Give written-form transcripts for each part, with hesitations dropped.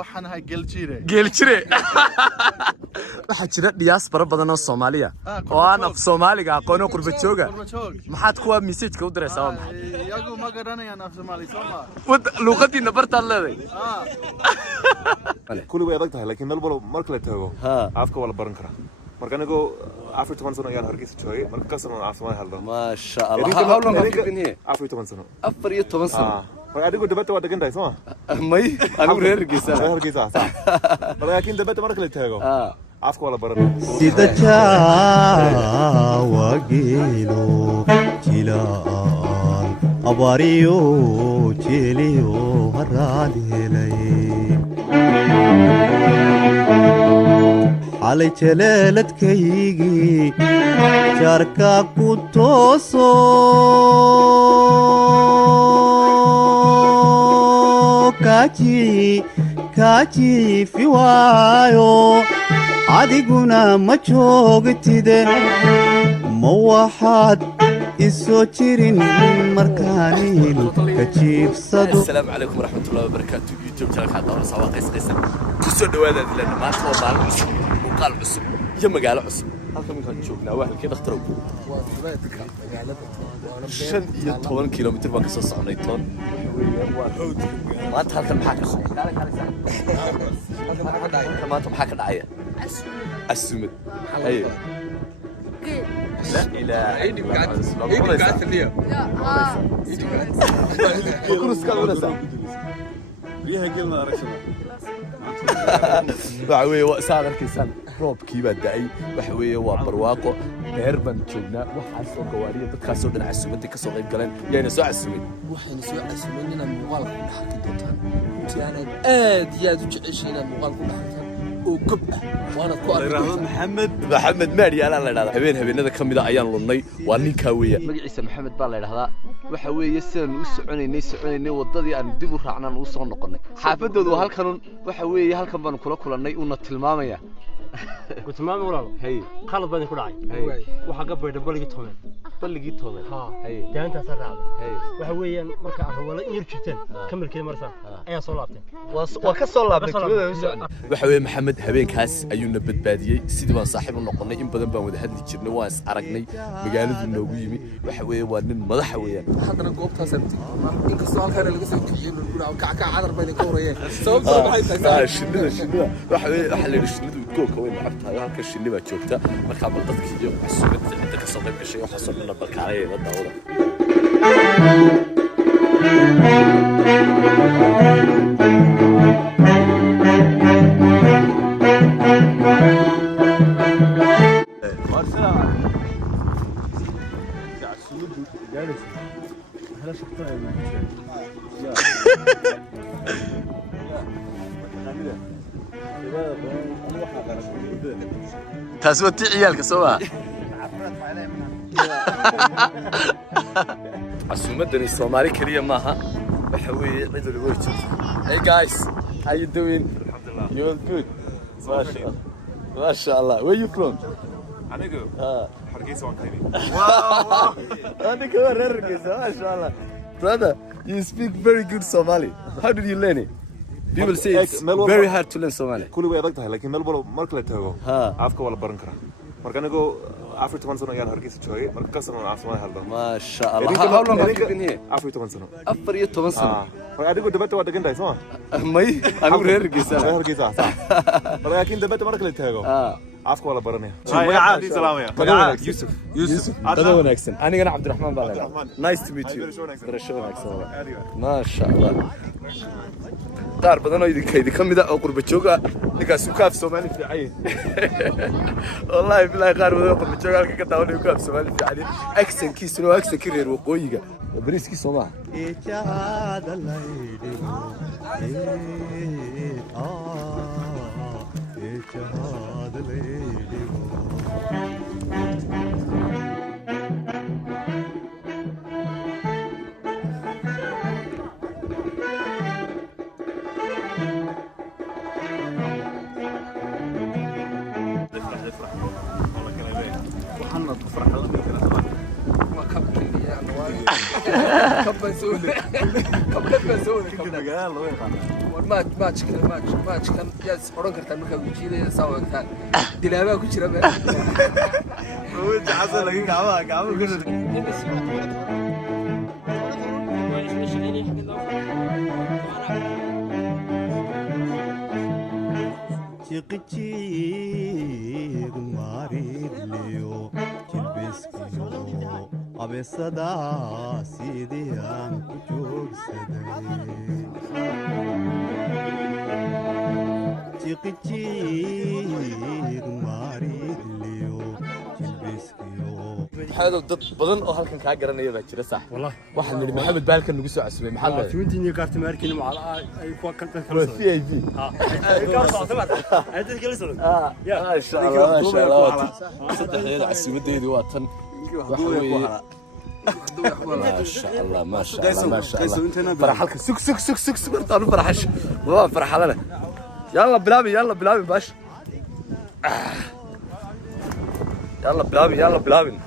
waxaan ahay geeljire waxa jira diaspora badan oo Soomaaliya oo aan af Soomaaliga aqoon oo qurba jooga maxaad kuwa message ka u diraysaa iyagu ma garanayaan af Soomaali Soomaa luqadiina bartaad leedahay kulli way adag tahay laakiin meel walba marka la tago afka wala baran karaa marka anigu afar 10 sano ayaan Hargeysa joogay marka ka sano af Soomaali haldo ma sha Allah how long have you been here afar 10 sano afar iyo 10 sano adigu dibadda waa degan tahay Soomaa may anigu reer Hargeysa laakiin dibadda marka la tago afka wala baran sida jaawagilo jilaan abariyo jeliyo haraadhelay علي جلالت كيجي شاركا كوتوسو كاجي في وايو عادقنا ما جوجتده موحد السوتشرين مركانين كجيف صدو. السلام عليكم ورحمة الله وبركاته. يوتيوب شارك حد أول سواق قيس كسر دوادة لأن ما توضع المسلم وقال مسلم يوم قال عسل هذا من كان شوفنا واحد كده اختروا شن يطول كيلومتر ما قصص عن يطول ما أنت هذا محاك ما أنت محاك العيا السمد أي لا إلى عيني قاعد اليوم لا كروس كان ولا سام ليها قلنا رشنا وحوي وساعة كيسان روب كيبا داي وحوي وبرواقو هربن جوجنا waxaa soo gawaariya dadka soo dhinaca suuqada ka soo qayb galeen yaana soo casumay waxayna soo casumeen inaan muuqaal ku dhaxki doontaan intaanad aad iyo aad u jeceshiin inaan muuqaal ku dhaxtaan oo gob ah waana ku arkaa maxamed maari ala la yiraahdo habeenada kamida ayaan lunnay waa ninka weeya magaciisa maxamed baa la yiraahdaa waxa weeye sidaan u soconaynay wadadii aan dib u raacnaan u soo noqonay xaafadoodu halkan waxa weeye halkan baan kula kulannay una tilmaamaya وتمام ولا هي خالد بن كل عاي waxa ka bayda balligii toobay hay daanta sarraad hay waxa weeyaan marka arwala in jirteen kamalkii marsan ayaa soo laabtay waa ka soo laabtay waxa weeye maxamed habeenkaas ayuu badbaadiyay sidii baan saaxiib u noqonay in badan baan wada hadli jirnay waan is aragnay magaaladu noogu yimi waxa weeye waa nin madax weeyaan hadana goobtaas aragtay in kastoo halkaan laga soo kiciyay ka cadar bay ka horayeen sababtoo maxay tahay shinida waxa weeye waxa la shinida goobka way lacagtahay halka shinida baa joogta marka bal dadkii iyo suuqada inta ka soo qayb gashay waxa soo dhan balkaalay la daawada تاسوتي عيالك سوا عسومدني الصومالي كريم ماها بحوي عيد الوجه. Hey guys, how you doing? Alhamdulillah. You're good. ما شاء الله. Where you from? anigu Hargeysa waan kayni أنا كمان Hargeysa ما شاء الله. Brother, you speak very good Somali. How did you learn it? People say it's very hard to learn Somali. kulli way adag tahay laakiin meel walba marka la tago afka wala baran karaa marka anigu afar 10 sano ayaan Hargeysa joogay marka ka sano af Soomaali haldo ما شاء الله. How long have you been here? afar 10 sano afar iyo 10 sano adigu dibadda waa degan tahay Soomaa may anigu reer Hargeysa laakiin dibadda marka la tago afka wala baranaya magacaadi salaamaya magacaadi Yusuf dad wanaagsan anigana Cabdiraxmaan baa leeyahay nice to meet you barasho wanaagsan ma sha Allah qaar badan oo idinka kamid ah oo qurba joog ah ninkaas uu kaaf Soomaali fiicay wallahi billahi qaar badan oo qurba joog halka ka daawanay kaaf Soomaali fiicay accent-kiisu waa accent ka reer waqooyiga bariiskii Soomaa كبا سولي كبا سولي maajkan yaad odhan kartaan markaa ujiidaya saa wagtaan dilaabaa ku jira jiqijiig maariirliyo jilbiskiyo abeesada sidii aan ku joogsaday jiqijiig maariirliyo jilbiskiyo maxamed dad badan oo halkan ka garanaya baa jira sax waxaan niri maxamed baalkan nagu soo casbay maxamed Tumintii kaarti markii macala ay ku kan kan waa VIP ما شاء الله ما شاء الله صدقني عسيمتيدي waa tan ما شاء الله ما شاء الله ما شاء الله فرح لك سك سك سك سك سك طالب فرحش والله فرح لنا يلا بلابي باش يلا بلابي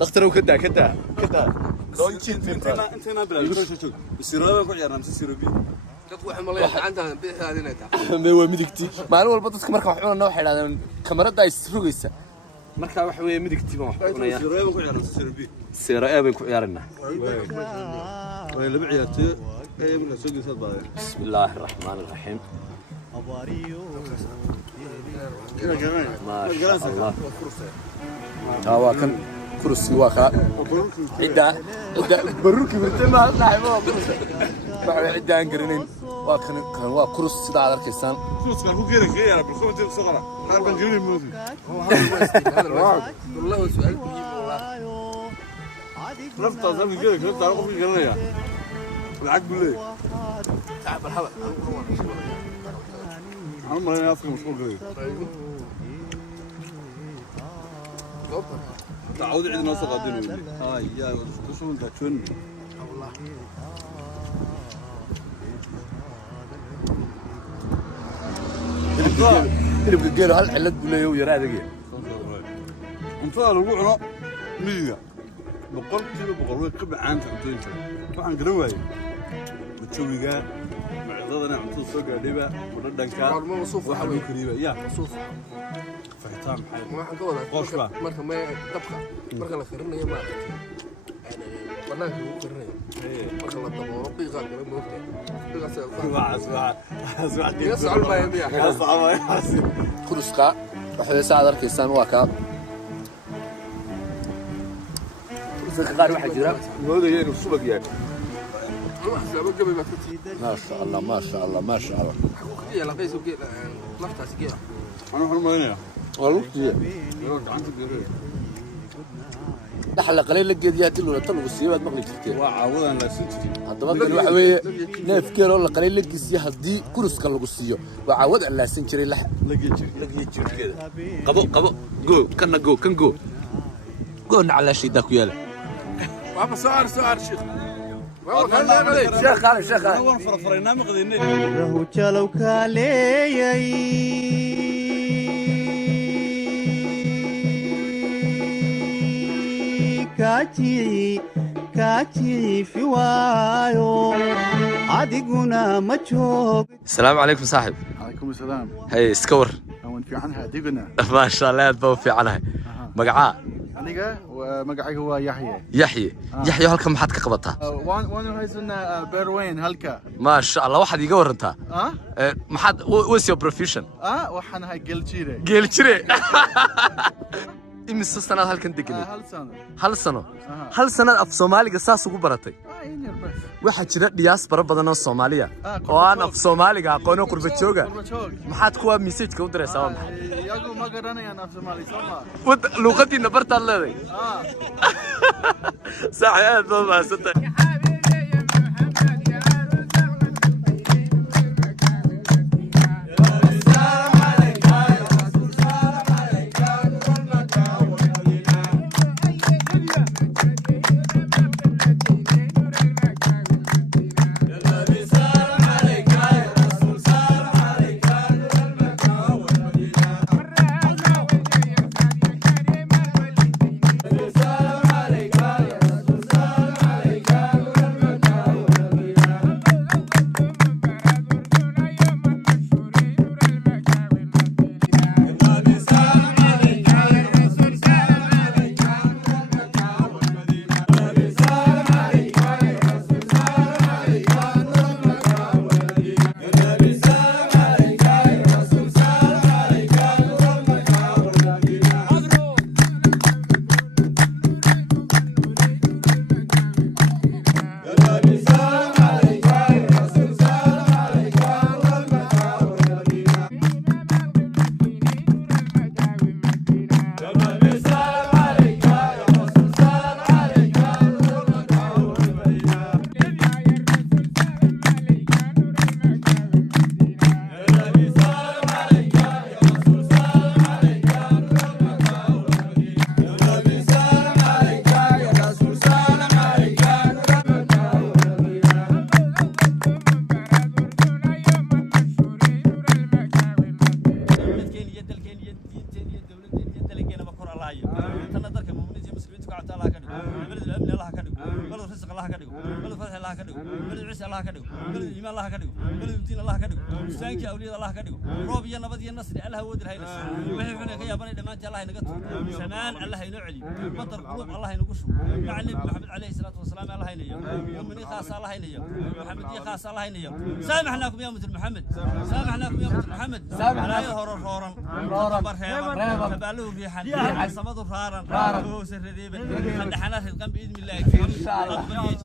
اختروا كده لو يجيت انت بلابي شو بسيرو ku ciyaarnaa siroobi dadku waxay malay gacantaan bixaadinayta waa midigti maalin walba dadka marka wax cunana waxay yiraahdaan kamarada ay rugaysa marka wax weeye midigti baan wax cunaya siroobi ku ciyaarnaa siroobi siroobi ku ciyaarna way laba ciyaartay ay marka soo geysad baa bismillaahir rahmaanir rahiim ما شاء الله ها كان كرسي واقع عدا بروكي برتما نحبه كرسي بعد عدا انقرنين كان كرسي سدا على الكيسان كرسي كان كو غيرك يا رب الخوت الصغرى هذا كان جيري موسي والله سؤال بيجيب والله نفط اصلا غيرك نفط على قبل غيرنا العقب ليه تعب الهواء انا ما نافق مشغول غير تعود عندنا ناس قاعدين هاي يا شو انت شون والله اللي بتقول هل علد ولا يرى دقيق انت لو عنا مية بقول كيلو بقول قبل عن تعطين طبعا قروي بتسويها معضلنا عم تصوق ديبا ودنكا ما وصوف وحلو كريبه يا وصوف فحيتان ما waxaan ka wadaa marka ma dabka marka la karinayo ma yani banaanka lagu karinayo marka la daboolo qiiqa kale moogta يسعى الماء كرسكا waxay saad arkaysaan waa ka كرسكا qaar waxa jira moodaya inuu subag yahay ما شاء الله ما شاء الله ما شاء الله يا لقيس وجي لفتاس جي انا حرمانيا والله دحل قليل لقيت يا دلو طلب السيبات مقلي jirtay waa caawadan la sinti hadaba waxa weeye neefkeero la qaliil lagiisiyo hadii kuruska lagu siiyo waa caawad la sin jiray la jirkeeda qabo go kana go kan go على شيء داك يالا وابا سؤال شيخ شيخ waan farfaraynaa maqdinay rahu jalow kaaleeyay kaajiifi waayo adiguna ma joog السلام عليكم صاحب عليكم السلام هي اسكور وين في عنها ديقنا ما شاء الله ادبو في عنها مقعاه aniga magacayga waa yaxye halka maxaad ka qabataa waan haysanaa beerweyn halka ما شاء الله waxaad iga warantaa maxaad what's your profession waxaan ahay geljiire imise sanaad halkan deganay hal sano af Soomaaliga saas ugu baratay waxa jira diaspora badan oo Soomaaliya oo aan af Soomaaliga aqoon oo qurba jooga maxaad kuwa message ka u diraysaa maxay iyagu ma garanayaan af Soomaali Soomaa luqadina bartaad leedahay saaxiib ma santa الله كدغ بلد فتح الله كدغ بلد عيسى الله كدغ بلد ايمان الله كدغ بلد الدين الله كدغ مستانك اولياء الله كدغ روب يا نبد يا نصر الله ود الهيلس وحي خليك يا بني دمانتي الله ينقط سمان الله ينو علي مطر قلوب الله ينقشو مع النبي محمد عليه الصلاه والسلام الله ينيا ومن خاص الله ينيا محمد خاص الله ينيا سامحناكم يا مثل محمد سامحناكم يا مثل محمد لا يهور هورن رورن تبالو ريحان صمد رارن هو سرديب خدحنا رزقا باذن الله